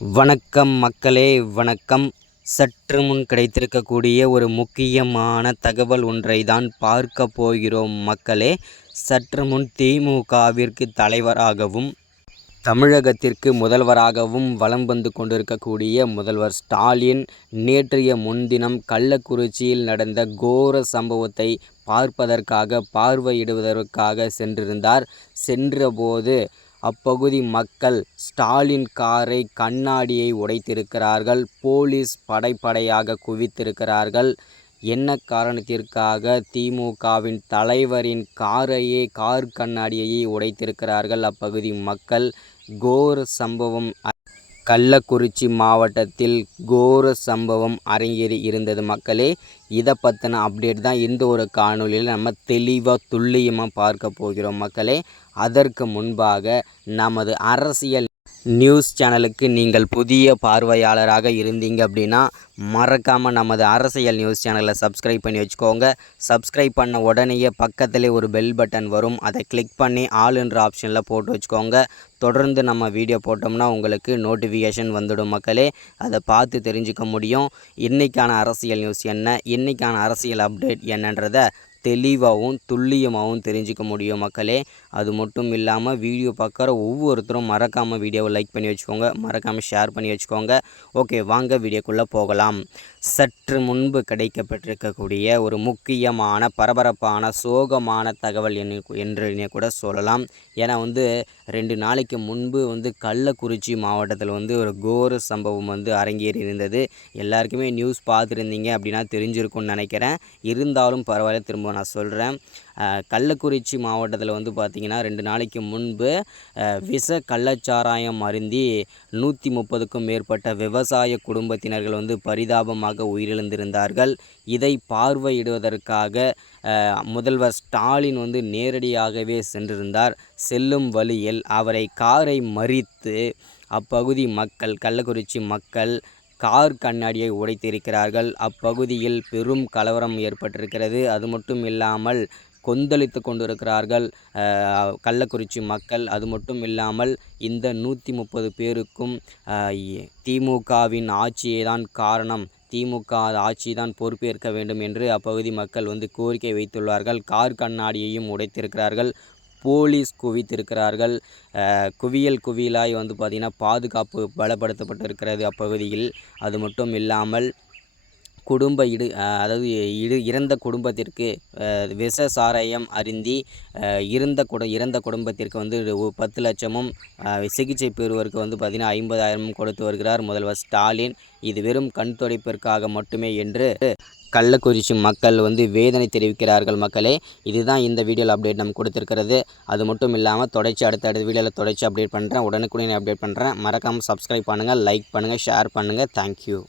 வணக்கம் மக்களே, வணக்கம். சற்று முன் கிடைத்திருக்கக்கூடிய ஒரு முக்கியமான தகவல் ஒன்றை தான் பார்க்க போகிறோம் மக்களே. சற்று முன் திமுகவிற்கு தலைவராகவும் தமிழகத்திற்கு முதல்வராகவும் வலம் வந்து கொண்டிருக்கக்கூடிய முதல்வர் ஸ்டாலின் நேற்றைய முன்தினம் கள்ளக்குறிச்சியில் நடந்த கோர சம்பவத்தை பார்வையிடுவதற்காக சென்றிருந்தார். சென்றபோது அப்பகுதி மக்கள் ஸ்டாலின் காரை கண்ணாடியை உடைத்திருக்கிறார்கள். போலீஸ் படையாக குவித்திருக்கிறார்கள். என்ன காரணத்திற்காக? திமுகவின் தலைவரின் கார் கண்ணாடியை உடைத்திருக்கிறார்கள் அப்பகுதி மக்கள். கோர சம்பவம் கள்ளக்குறிச்சி மாவட்டத்தில் கோர சம்பவம் அரங்கேறி இருந்தது மக்களே. இதை பற்றின அப்டேட் தான் இந்த ஒரு காணொலியில் நம்ம தெளிவாக துல்லியமாக பார்க்க போகிறோம் மக்களே. அதற்கு முன்பாக நமது அரசியல் நியூஸ் சேனலுக்கு நீங்கள் புதிய பார்வையாளராக இருந்தீங்க அப்படின்னா மறக்காமல் நமது அரசியல் நியூஸ் சேனலை சப்ஸ்கிரைப் பண்ணி வச்சுக்கோங்க. சப்ஸ்கிரைப் பண்ண உடனேயே பக்கத்திலே ஒரு பெல் பட்டன் வரும். அதை கிளிக் பண்ணி ஆல் என்ற ஆப்ஷனில் போட்டு வச்சுக்கோங்க. தொடர்ந்து நம்ம வீடியோ போட்டோம்னா உங்களுக்கு நோட்டிஃபிகேஷன் வந்துடும் மக்களே. அதை பார்த்து தெரிஞ்சுக்க முடியும். இன்றைக்கான அரசியல் நியூஸ் என்ன, இன்றைக்கான அரசியல் அப்டேட் என்னன்றதை தெளிவாகவும் துல்லியமாகவும் தெரிஞ்சுக்க முடியும் மக்களே. அது மட்டும் இல்லாமல் வீடியோ பார்க்குற ஒவ்வொருத்தரும் மறக்காமல் வீடியோவை லைக் பண்ணி வச்சுக்கோங்க, மறக்காமல் ஷேர் பண்ணி வச்சுக்கோங்க. ஓகே, வாங்க வீடியோக்குள்ளே போகலாம். சற்று முன்பு கிடைக்கப்பட்டிருக்கக்கூடிய ஒரு முக்கியமான பரபரப்பான சோகமான தகவல் என்று கூட சொல்லலாம். ஏன்னா 2 நாளைக்கு முன்பு கள்ளக்குறிச்சி மாவட்டத்தில் ஒரு கோர சம்பவம் அரங்கேறி இருந்தது. எல்லாருக்குமே நியூஸ் பார்த்துருந்தீங்க அப்படின்னா தெரிஞ்சிருக்கும்னு நினைக்கிறேன். இருந்தாலும் பரவாயில்ல, திரும்ப நான் சொல்கிறேன். கள்ளக்குறிச்சி மாவட்டத்தில் பார்த்திங்கன்னா 2 நாளைக்கு முன்பு விஷ கள்ளச்சாராயம் அருந்தி 130க்கும் மேற்பட்ட விவசாய குடும்பத்தினர்கள் பரிதாபமாக உயிரிழந்திருந்தார்கள். இதை பார்வையிடுவதற்காக முதல்வர் ஸ்டாலின் நேரடியாகவே சென்றிருந்தார். செல்லும் வழியில் அவரை காரை மறித்து அப்பகுதி மக்கள், கள்ளக்குறிச்சி மக்கள் கார் கண்ணாடியை உடைத்திருக்கிறார்கள். அப்பகுதியில் பெரும் கலவரம் ஏற்பட்டிருக்கிறது. அது மட்டும் இல்லாமல் கொந்தளித்து கொண்டிருக்கிறார்கள் கள்ளக்குறிச்சி மக்கள். அது மட்டும் இல்லாமல் இந்த 130 பேருக்கும் திமுகவின் ஆட்சியே தான் காரணம், திமுக ஆட்சி தான் பொறுப்பேற்க வேண்டும் என்று அப்பகுதி மக்கள் கோரிக்கை வைத்துள்ளார்கள். கார் கண்ணாடியையும் உடைத்திருக்கிறார்கள். போலீஸ் குவித்திருக்கிறார்கள். குவியலாய் பார்த்திங்கன்னா பாதுகாப்பு பலப்படுத்தப்பட்டிருக்கிறது அப்பகுதியில். அது மட்டும் இல்லாமல் இறந்த குடும்பத்திற்கு விஷ சாராயம் அருந்தி இறந்த குடும்பத்திற்கு 10 லட்சமும் சிகிச்சை பெறுவதற்கு பார்த்திங்கன்னா 50,000 கொடுத்து வருகிறார் முதல்வர் ஸ்டாலின். இது வெறும் கண் துடைப்பிற்காக மட்டுமே என்று கள்ளக்குறிச்சி மக்கள் வேதனை தெரிவிக்கிறார்கள் மக்களே. இதுதான் இந்த வீடியோவில் அப்டேட் நம்ம கொடுத்துருக்கிறது. அது மட்டும் இல்லாமல் அடுத்த வீடியோவில் தொடர்ச்சி அப்டேட் பண்ணுறேன், உடனுக்குடனே அப்டேட் பண்ணுறேன். மறக்காமல் சப்ஸ்கிரைப் பண்ணுங்கள், லைக் பண்ணுங்கள், ஷேர் பண்ணுங்கள். தேங்க்யூ.